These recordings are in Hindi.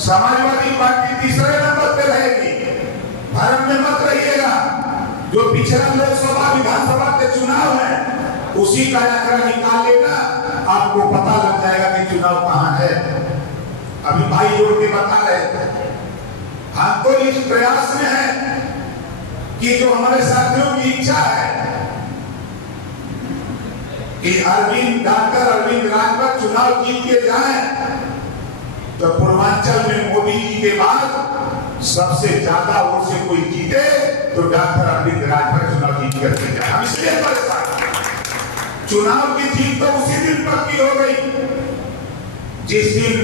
समाजवादी पार्टी तीसरे नंबर पे रहेगी। भ्रम में मत रहिएगा। जो पिछला लोकसभा विधानसभा के चुनाव है उसी का आंकड़ा निकाल लेना, आपको पता लग जाएगा कि चुनाव कहां है। अभी भाई जोड़ के बता रहे थे, हम तो इस प्रयास में है कि जो हमारे साथियों की इच्छा है कि डॉक्टर अरविंद राजभर चुनाव जीत के जाएं, तो पूर्वांचल में मोदी जी के बाद सबसे ज्यादा वोट से कोई जीते तो डॉक्टर अरविंद राजभर चुनाव जीत करके जाए। हम इसलिए परेशान, चुनाव की जीत तो उसी दिन पक्की हो गई जिस दिन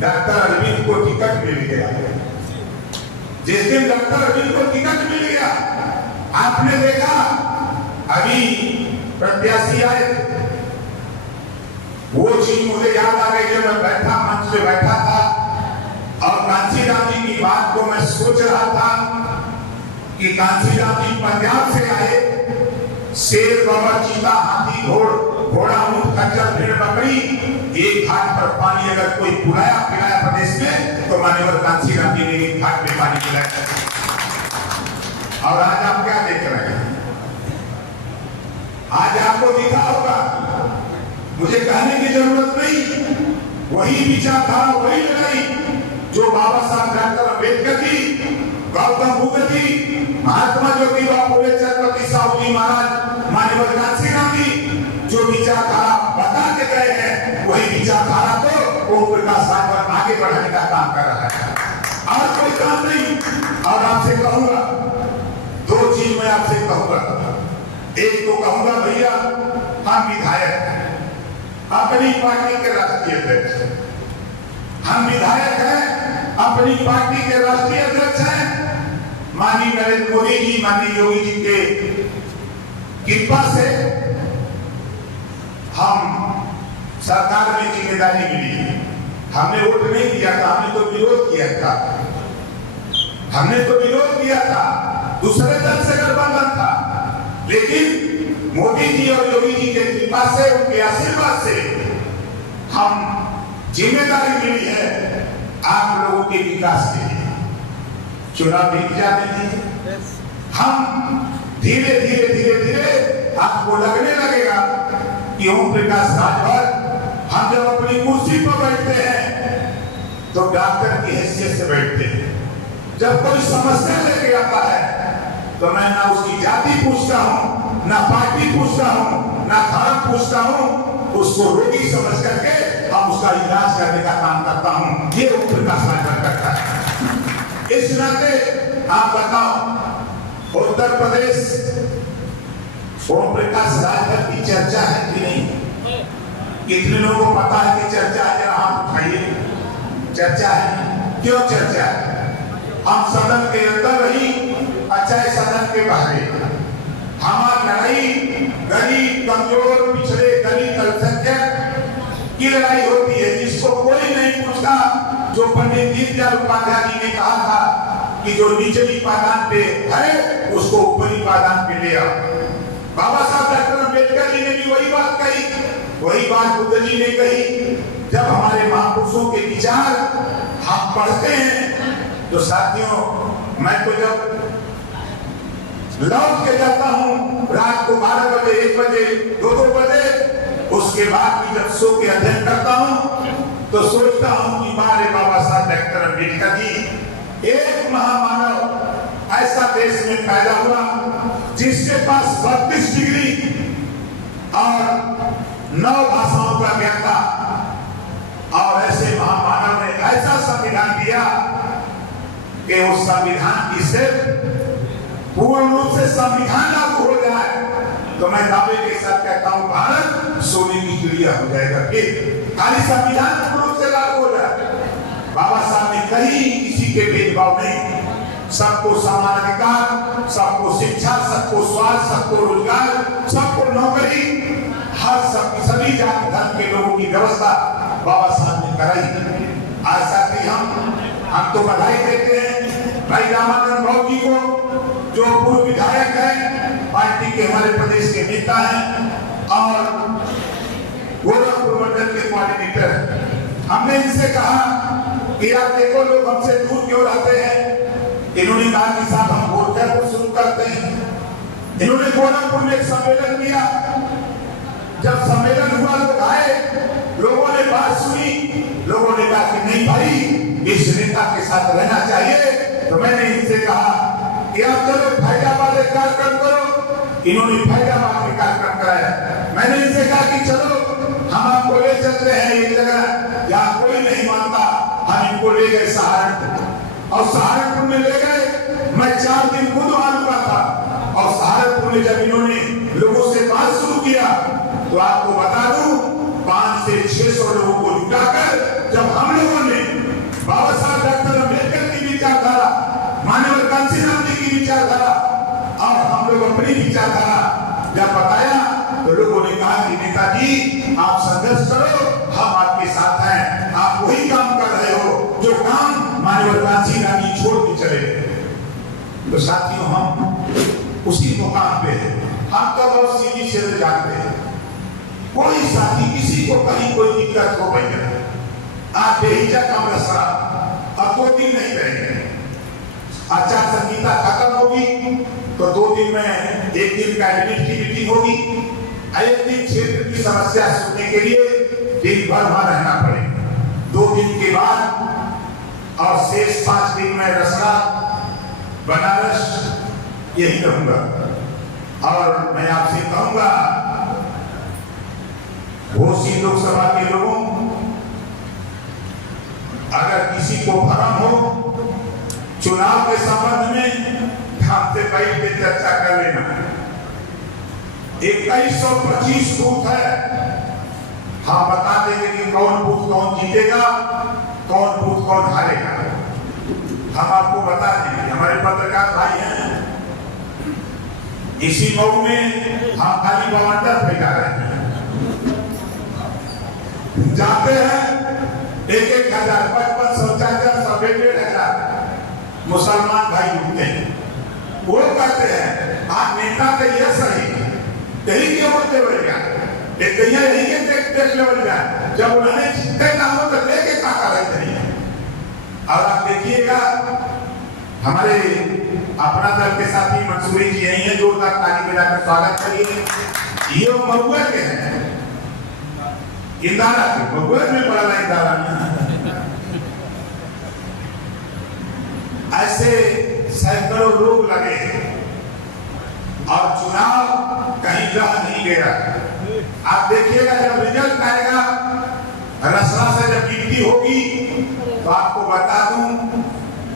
डॉक्टर अरविंद को टिकट मिल गया। जिस दिन डॉक्टर अरविंद को टिकट मिल गया, आपने देखा अभी प्रत्याशी आए, वो चीज मुझे याद आ गई जब मैं बैठा मंच पे बैठा था और कांशीराम जी की बात को मैं सोच रहा था कि कांशीराम जी पंजाब से आए, शेर बाबा चीता हाथी घोड़ा ऊंट खच्चर भेड़ बकरी, एक घाट पर पानी अगर कोई पिलाया प्रदेश में तो मान्यवर कांशीराम जी ने एक घाट पे पानी पिलाया। और आज आप क्या देख रहे हैं? आज आपको दिखा होगा, मुझे कहने की जरूरत नहीं, वही विचारधारा वही लड़ाई जो बाबा साहब डॉक्टर अम्बेडकर जी, गौतम बुद्ध जी, महात्मा ज्योतिबा फुले, छत्रपति साहू जी महाराज, मान्यवर कांशीराम जी जो विचारधारा बता के गए हैं, वही विचारधारा को ओम प्रकाश राजभर आगे बढ़ाने का काम कर रहा है। और कोई काम नहीं। और आपसे कहूंगा दो चीज, मैं आपसे कहूंगा, एक तो कहूंगा भैया हम विधायक हैं, अपनी पार्टी के राष्ट्रीय अध्यक्ष, हम विधायक हैं, अपनी पार्टी के राष्ट्रीय अध्यक्ष हैं। माननीय नरेंद्र मोदी जी, माननीय योगी जी के कृपा से हम सरकार में जिम्मेदारी मिली। हमने वोट नहीं दिया था, हमने तो विरोध किया था, हमने तो विरोध किया था, दूसरे दल से गठबंधन था, लेकिन मोदी जी और योगी जी के कृपा से, उनके आशीर्वाद से हम जिम्मेदारी मिली है आप लोगों के विकास के लिए। चुनाव बीत जाने दीजिए, हम धीरे धीरे धीरे धीरे आपको लगने लगेगा कि ओम प्रकाश राजभर, हम जब अपनी कुर्सी पर बैठते हैं तो डॉक्टर की हैसियत से बैठते हैं। जब कोई समस्या लेके आता है तो मैं ना उसकी जाति पूछता हूँ, ना पार्टी पूछता हूँ, ना धर्म पूछता हूँ, उसको रोगी समझ करके हम उसका इलाज करने का काम करता हूँ। ये ओम प्रकाश राजभर करता है। इस नाते आप बताओ, उत्तर प्रदेश ओम प्रकाश राजभर की चर्चा है कि नहीं? कितने लोगों को पता है कि चर्चा है? जरा हाथ उठाइए। चर्चा है। क्यों चर्चा है? हम सदन के अंदर रही, अच्छा सदन के बाहर, हमारी लड़ाई गरीब, कमजोर, पिछड़े, दलित, अल्पसंख्यक की लड़ाई होती है, जिसको कोई नहीं पूछता। जो पंडित दीनदयाल उपाध्याय जी ने कहा था कि जो निचली पायदान पे है उसको ऊपरी पायदान पे ले आओ। बाबा साहब डॉक्टर अम्बेडकर जी ने भी वही बात कही, वही बात बुद्ध जी ने कही। जब हमारे महापुरुषों के विचार हम पढ़ते हैं तो साथियों, मैं तो जब लौट के जाता हूँ रात को 12 बजे, 1 बजे, 2 बजे, उसके बाद भी जब सो के अध्ययन करता हूँ तो सोचता हूँ कि हमारे बाबा साहब डॉक्टर अम्बेडकर जी एक महामानव ऐसा देश में पैदा हुआ जिसके पास 32 डिग्री और 9 भाषाओं का ज्ञान था, और ऐसे महामानव ने ऐसा संविधान दिया कि उस संविधान की सिर्फ पूर्ण रूप से संविधान लागू हो जाए तो मैं दावे के साथ कहता हूं भारत सोने की चिड़िया हो जाएगा। खाली संविधान पूर्ण रूप से लागू हो जाए। बाबा साहब ने कहीं किसी के भेदभाव नहीं, सबको समान अधिकार, सबको शिक्षा, सबको स्वास्थ्य, सबको रोजगार, सबको नौकरी, हर सभी जाति धर्म के लोगों की व्यवस्था बाबा साहब ने कराई। आज साथी हम तो बधाई देते हैं भाई रामानंद भाऊ जी को, जो पूर्व विधायक हैं, पार्टी के हमारे प्रदेश के नेता हैं और गोरखपुर मंडल के कोऑर्डिनेटर। हमने इनसे कहा कि आप देखो लोग हमसे दूर क्यों रहते हैं। इन्होंने कहा कि साहब हम गोरखपुर शुरू करते हैं। इन्होंने गोरखपुर में एक सम्मेलन किया। जब सम्मेलन हुआ लोग आए, लोगों ने बात सुनी, लोगों ने कहा कि नहीं भाई इस नेता के साथ रहना चाहिए। तो मैंने इनसे कहा कि आप चलो फैजाबाद एक कार्यक्रम करो। इन्होंने फैजाबाद में कार्यक्रम कराया। मैंने इनसे कहा कि चलो हम आपको ले चलते हैं एक जगह जहाँ कोई नहीं मानता। हम इनको ले गए सहारनपुर, और सहारनपुर में ले गए। मैं 4 दिन खुद वहां रुका था, और सहारनपुर में जब इन्होंने लोगों से बात शुरू किया तो आपको बता दूं 500 से 600 लोगों को जुटाकर जब हम लोगों ने बाबा साहब डॉक्टर अम्बेडकर की विचारधारा, मानव कांशीराम जी की विचारधारा और हम लोग अपनी विचारधारा जब बताया तो लोगों ने कहा कि नेताजी आप संघर्ष करो, हम आपके साथ हैं। आप वही काम कर रहे हो जो काम मानव कांशीराम जी छोड़ के चले गए। तो साथियों हम उसी मुकाम पे हैं। हम तो बहुत सीधी से जानते हैं, कोई साथी किसी को कहीं कोई दिक्कत हो गई है, आप बेहिचक हम रसरा अब 2 दिन नहीं रहेंगे। आचार संहिता खत्म होगी तो 2 दिन में 1 दिन कैबिनेट की मीटिंग होगी, 1 दिन क्षेत्र की समस्या सुनने के लिए दिन भर वहां रहना पड़ेगा। 2 दिन के बाद और शेष 5 दिन में रसड़ा बनारस यही कहूंगा। और मैं आपसे कहूंगा घोसी लोकसभा के लोगों, अगर किसी को भ्रम हो चुनाव के संबंध में हमसे बैठ के चर्चा कर लेना। 2125 बूथ है, हम बता देंगे कि कौन बूथ कौन जीतेगा, कौन बूथ कौन हारेगा। हम आपको बता देंगे, हमारे पत्रकार भाई हैं। इसी मऊ में हम खाली बवंडर फैला रहे हैं, जाते हैं 1-1 हजार 5500 400 1,500 मुसलमान भाई उठते हैं। वो कहते हैं आप नेता तो ये सही यही के बोलते बढ़ गया एक यही के देख लेवल जाए, जब उन्होंने जीतते ना हो तो लेके क्या कर रहे थे। और आप देखिएगा हमारे अपना दल के साथी मंसूरी जी यही है, जोरदार ताली बजाकर स्वागत करिए। ये महुआ के हैं, इंदारा के महुआ में बड़ा इंदारा ऐसे सैकड़ों लोग लगे और चुनाव कहीं रह नहीं गया। आप देखिएगा जब रिजल्ट आएगा, रसरा से जब गिनती होगी तो आपको बता दूं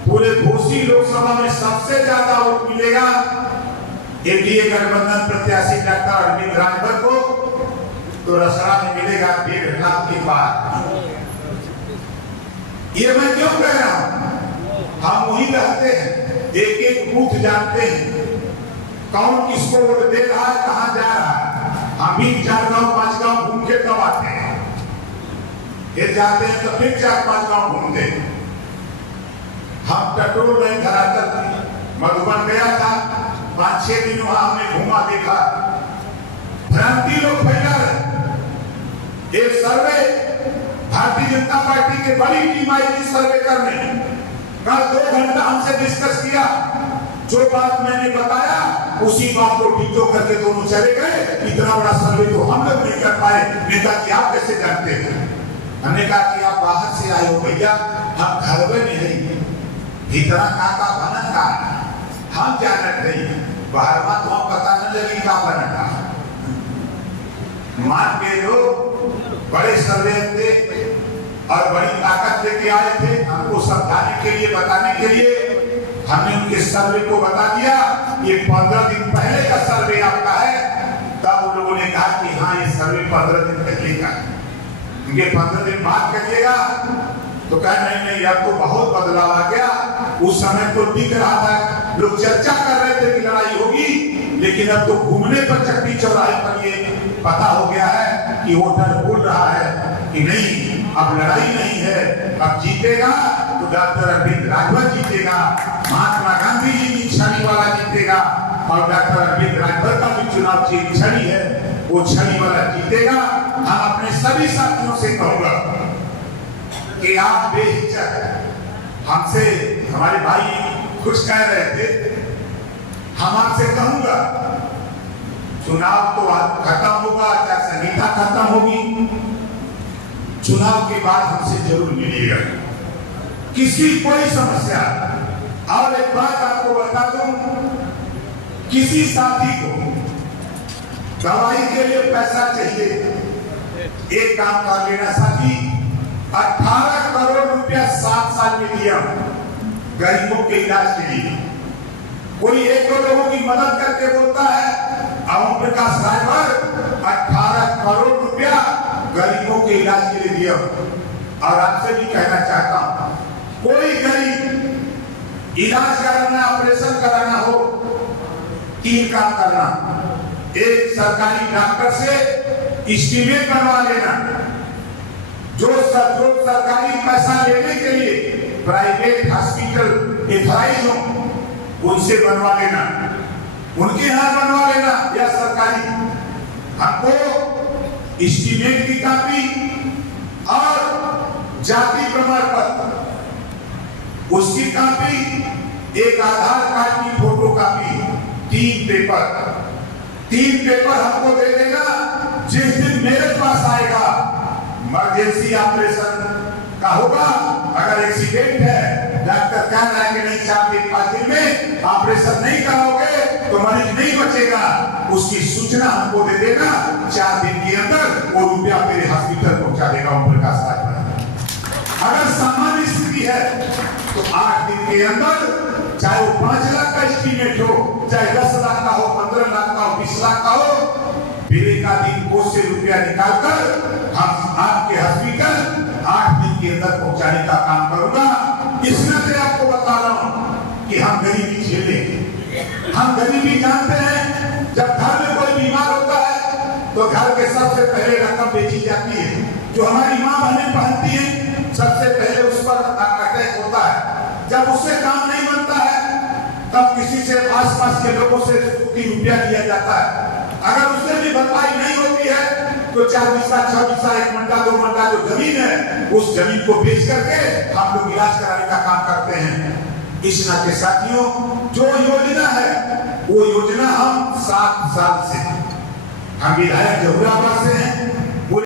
पूरे घोसी लोकसभा में सबसे ज्यादा वोट मिलेगा एनडीए गठबंधन प्रत्याशी डॉक्टर अरविंद राजभर को, तो रसरा में मिलेगा 1.5 लाख के पार। ये मैं क्यों कह रहा हूं, हम वही रहते हैं, एक बूथ जानते हैं, कौन किसको वोट दे रहा है, कहां जा रहा है। हम भी 4 गांव 5 गांव घूम के कब आते हैं, ये जाते हैं तो फिर 4-5 गांव घूमते हैं। हम पेट्रोल नहीं धराकर मधुबन गया था, 5-6 दिन वहां हमने घूमा देखा, भ्रांति लोग फैला रहे। एक सर्वे भारतीय जनता पार्टी की बड़ी टीम आई थी सर्वे करने, कल 2 घंटा हमसे डिस्कस किया। जो बात मैंने बताया उसी बात को डिटो करके दोनों चले गए। इतना बड़ा सर्वे तो हम लोग नहीं कर पाए। नेताजी आप कैसे जानते हैं? हमने कहा कि आप बाहर से आए हो भैया, हम घर में नहीं, भीतरा काका बनन का हम जानते नहीं, बाहर बात तो हम पता न लगी का बनन का। मान के लोग बड़े सर्वे थे और बड़ी ताकत लेके आए थे हमको समझाने के लिए, बताने के लिए। हमने उनके सर्वे को बता दिया, ये 15 दिन पहले का सर्वे आपका है। तब उन लोगों ने कहा कि हाँ ये सर्वे 15 दिन पहले का है, उनके 15 दिन बाद करिएगा। तो कहा नहीं अब तो बहुत बदलाव आ गया। उस समय तो दिख रहा था, लोग चर्चा कर रहे थे कि लड़ाई होगी, लेकिन अब तो घूमने पर चट्टी चौराहे पर ये पता हो गया है कि वोटर बोल रहा है कि नहीं अब लड़ाई नहीं है, अब जीतेगा तो डॉक्टर अरविंद राजभर जीतेगा, महात्मा गांधी जी की छड़ी वाला जीतेगा, और डॉक्टर अरविंद राजभर का भी चुनाव छड़ी है वो छड़ी वाला जीतेगा। हम अपने सभी साथियों से कहूंगा कि आप बेहिचक हमसे, हमारे भाई कुछ कह रहे थे, हम आपसे कहूंगा चुनाव तो खत्म होगा, आचार संहिता खत्म होगी, चुनाव के बाद हमसे जरूर मिलिएगा, किसी कोई समस्या। और एक बात आपको बता दूं, किसी साथी को दवाई के लिए पैसा चाहिए, एक काम कर लेना साथी, 18 करोड़ रुपया 7 साल में दिया गरीबों के इलाज के लिए। कोई एक दो लोगों की मदद करके बोलता है, ओम प्रकाश राय पर 18 करोड़ रुपया गरीबों के इलाज के लिए दिया। और आपसे भी कहना चाहता हूं, कोई गरीब इलाज कराना, ऑपरेशन कराना हो, 3 काम करना। एक, सरकारी डॉक्टर से एस्टीमेट बनवा लेना, जो सरकारी पैसा लेने के लिए प्राइवेट हॉस्पिटल एथराइज हो उनसे बनवा लेना, उनके यहां बनवा लेना, या सरकारी। हमको एस्टीमेट की कॉपी और जाति प्रमाण पत्र उसकी कॉपी, एक आधार कार्ड की फोटो कॉपी, 3 पेपर हमको दे देना। जिस दिन मेरे पास आएगा, इमरजेंसी ऑपरेशन का होगा, अगर एक्सीडेंट है, डॉक्टर कह रहा है कि नहीं 4 दिन 5 दिन में ऑपरेशन नहीं कराओगे तो मरीज नहीं बचेगा, उसकी सूचना हमको दे देना। 4 दिन के अंदर वो रुपया मेरे हॉस्पिटल पहुंचा देगा ओम प्रकाश राय। अगर सामान्य स्थिति है तो 8 दिन के अंदर, चाहे वो 5 लाख का एस्टीमेट हो, चाहे 10 लाख का हो, 15 लाख का हो, 20 लाख का हो, फिर एक आदमी कोष से रुपया निकालकर हम आपके हॉस्पिटल 8 दिन के अंदर पहुंचाने का काम करूंगा। इसमें से आपको बता रहा हूं कि हम गरीबी झेलेंगे। हम गरीबी जानते हैं, जब घर में कोई बीमार होता है तो घर के सबसे पहले रकम बेची जाती है, जो हमारी माँ बहनें पहनती हैं, सबसे पहले उस पर अटैक होता है। जब उससे काम नहीं बनता है तब किसी से, आसपास के लोगों से रुपया दिया जाता है। अगर उससे भी भरपाई नहीं होती है तो 4 बीसा 6 बीसा 1 मंडा 2 मंडा जो जमीन है, उस जमीन को बेच करके हम लोग इलाज कराने का काम करते हैं। इस नाते साथियों, जो योजना है वो योजना हम 7 साल से, हम विधायक जहुराबाद से हैं,